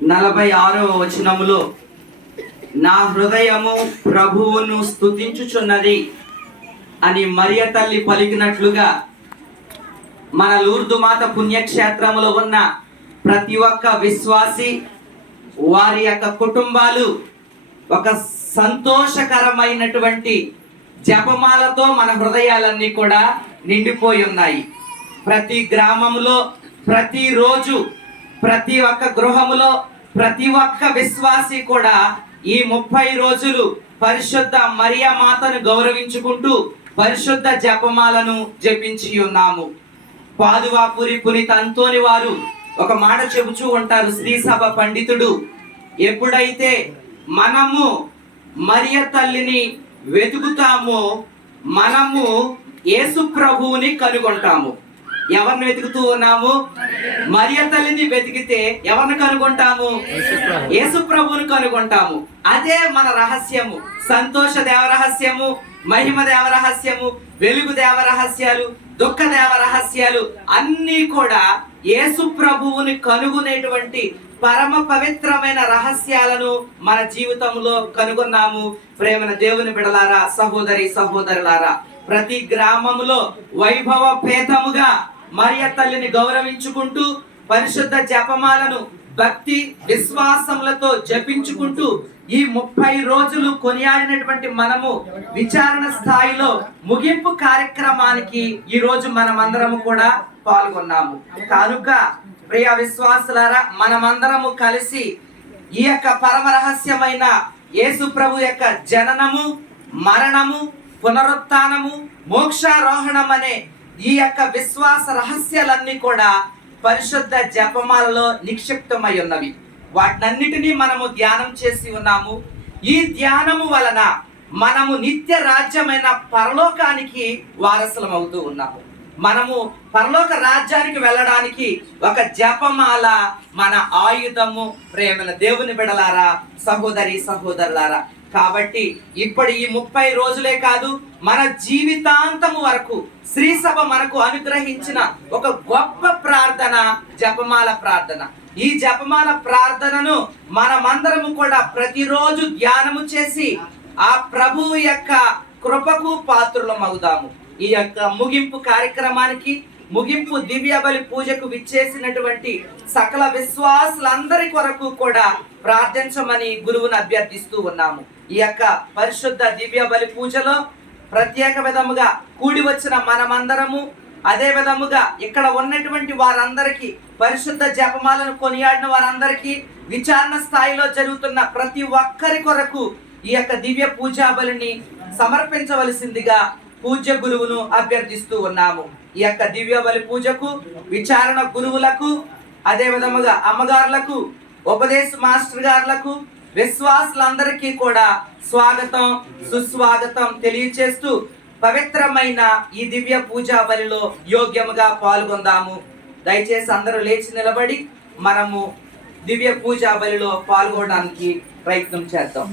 46వ వచనములో, నా హృదయము ప్రభువును స్తుతించుచున్నది అని మరియ తల్లి పలికినట్లుగా మన లూర్దు మాత పుణ్యక్షేత్రములో ఉన్న ప్రతి ఒక్క విశ్వాసి, వారి యొక్క కుటుంబాలు ఒక సంతోషకరమైనటువంటి జపమాలతో మన హృదయాలన్నీ కూడా నిండిపోయి ఉన్నాయి. ప్రతి గ్రామంలో, ప్రతిరోజు, ప్రతి ఒక్క గృహములో, ప్రతి ఒక్క విశ్వాసి కూడా ఈ 30 రోజులు పరిశుద్ధ మరియ మాతను గౌరవించుకుంటూ పరిశుద్ధ జపమాలను జపించి ఉన్నాము. పాదువాపురి పునీత అంతోని వారు ఒక మాట చెబుతూ ఉంటారు, శ్రీ సభ పండితుడు, ఎప్పుడైతే మనము మరియ తల్లిని వెతుకుతామో మనము యేసు ప్రభువుని కనుగొంటాము. ఎవరిని వెతుకుతూ ఉన్నాము? మరియ తల్లిని వెతికితే ఎవరిని కనుగొంటాము? యేసు ప్రభువుని కనుగొంటాము. అదే మన రహస్యము. సంతోష దేవ రహస్యము, మహిమ దేవ రహస్యము, వెలుగు దేవ రహస్యాలు, దుఃఖ దేవ రహస్యాలు అన్నీ కూడా యేసు ప్రభువుని కనుగొనేటువంటి పరమ పవిత్రమైన రహస్యాలను మన జీవితంలో కనుగొన్నాము. ప్రేమన దేవుని బిడలారా, సహోదరి సహోదరులారా, ప్రతి గ్రామంలో వైభవపేతముగా మరియ తల్లిని గౌరవించుకుంటూ పరిశుద్ధ జపమాలను భక్తి విశ్వాసములతో జపించుకుంటూ ఈ 30 రోజులు కొనియాడినటువంటి మనము విచారణ స్థాయిలో ముగింపు కార్యక్రమానికి ఈ రోజు మనమందరము కూడా పాల్గొన్నాము. కనుక ప్రియ విశ్వాసులారా, మనమందరము కలిసి ఈ యొక్క పరమ రహస్యమైన యేసు ప్రభు యొక్క జననము, మరణము, పునరుత్థానము, మోక్షారోహణం అనే ఈ యొక్క విశ్వాస రహస్యాలన్నీ కూడా పరిశుద్ధ జపమాలలో నిక్షిప్తమై ఉన్నవి. వాటినన్నిటినీ మనము ధ్యానం చేసి ఉన్నాము. ఈ ధ్యానము వలన మనము నిత్య రాజ్యమైన పరలోకానికి వారసులం అవుతూ ఉన్నాము. మనము పరలోక రాజ్యానికి వెళ్ళడానికి ఒక జపమాల మన ఆయుధము. ప్రేమల దేవుని బిడలారా, సహోదరి సహోదరులారా, కాబట్టి ఇప్పుడు ఈ 30 రోజులే కాదు, మన జీవితాంతము వరకు శ్రీ సభ మనకు అనుగ్రహించిన ఒక గొప్ప ప్రార్థన జపమాల ప్రార్థన. ఈ జపమాల ప్రార్థనను మనమందరము కూడా ప్రతిరోజు ధ్యానము చేసి ఆ ప్రభువు యొక్క కృపకు పాత్రులం అవుదాము. ఈ యొక్క ముగింపు కార్యక్రమానికి, ముగింపు దివ్య బలి పూజకు విచ్చేసినటువంటి సకల విశ్వాసులందరి కొరకు కూడా ప్రార్థించమని గురువును అభ్యర్థిస్తూ ఉన్నాము. ఈ యొక్క పరిశుద్ధ దివ్య బలి పూజలో ప్రత్యేక విధముగా కూడి వచ్చిన మనమందరము, అదే విధముగా ఇక్కడ ఉన్నటువంటి వారందరికీ, పరిశుద్ధ జపమాలను కొనియాడిన వారందరికీ, విచారణ స్థాయిలో జరుగుతున్న ప్రతి ఒక్కరి కొరకు ఈ యొక్క దివ్య పూజా బలిని సమర్పించవలసిందిగా పూజ్య గురువును అభ్యర్థిస్తూ ఉన్నాము. ఈ యొక్క దివ్య బలి పూజకు విచారణ గురువులకు, అదే విధముగా అమ్మగారులకు, ఉపదేశ మాస్టర్ గారులకు, విశ్వాసులందరికీ కూడా స్వాగతం సుస్వాగతం తెలియచేస్తూ పవిత్రమైన ఈ దివ్య పూజా బలిలో యోగ్యముగా పాల్గొందాము. దయచేసి అందరూ లేచి నిలబడి మనము దివ్య పూజా బలిలో పాల్గొనడానికి ప్రయత్నం చేద్దాం.